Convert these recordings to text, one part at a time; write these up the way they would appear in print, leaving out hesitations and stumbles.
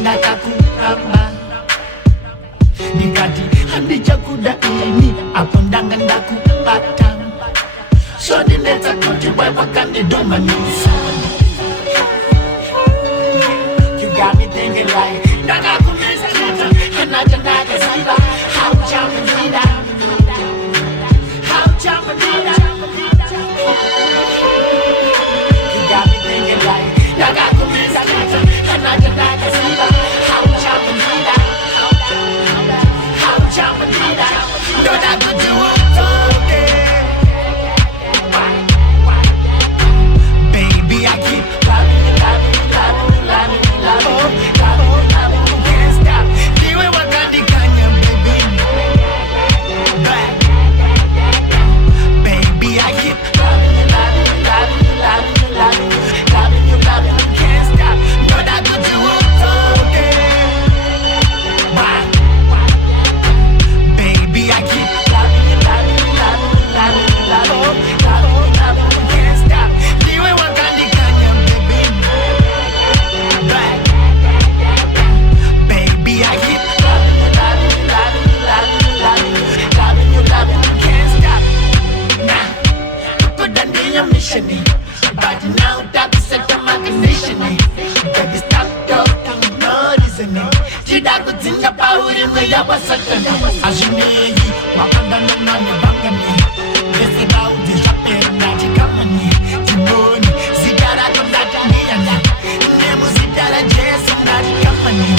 Ndakakuramba ndikati handichakuda ini apo ndanga ndakubata zvondinetsa kuti boy wakandidhumanisa. You got me thinking like ndakakumesita anacha ndakaziva hauchamunida hauchamunida. You got me thinking like ndakakumesita anacha ndakaziva hauchamunida hauchamunida. Ndoda kuti udzoke. Baby, I keep loving you, loving you, loving you, loving you, loving you, loving you, loving you, can't stop. Niwe wakandikanya, baby. Baby, I keep loving you, loving you, loving you, loving you, loving you, loving you, loving you, can't stop. Ndoda kuti udzoke. Baby, I keep loving you, loving you, loving you, loving you, loving you, loving you, loving you, can't stop. Niwe wakandikanya, baby. Baby, I keep loving you, loving you, loving you, loving you, loving you, loving you, loving you, can't stop. Nah, put that in your mission, but now that's set my condition. Baby, stop talking, no reasoning. Chidako zinga pauri mweya wa satani. Ajineyi, wakandana nani bangani. Desi baudi shapena jikamani. Jimoni, zidara kondata niyana. Nemu zidara jesu nari kamani.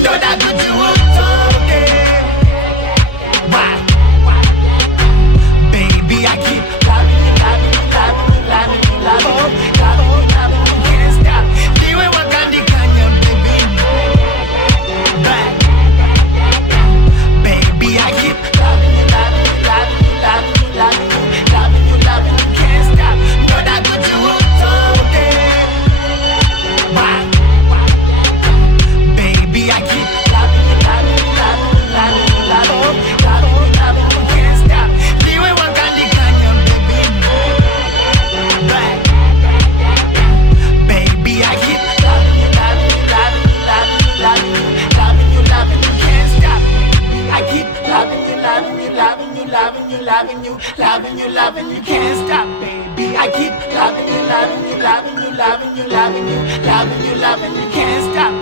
Ndoda kuti udzoke. Baby, I keep loving you, loving you, loving you, loving you, loving you, loving you, loving you, can't stop. Niwe wakandikanya, baby. Baby, I keep loving you, loving you, loving you, loving you, loving you, loving you, loving you, can't stop. Ndoda kuti udzoke. Baby, I keep loving you, loving you, loving you, loving you, loving you, loving you, loving you, can't stop. Niwe wakandikanya, baby. Baby, I keep loving you, loving you, loving you, loving you, loving you, loving you, loving you, can't stop. I keep loving you, loving you, loving you, loving you, loving you, loving you, loving you, can't stop, baby. I keep loving you, loving you, loving you, loving you, loving you, loving you, loving you, can't stop.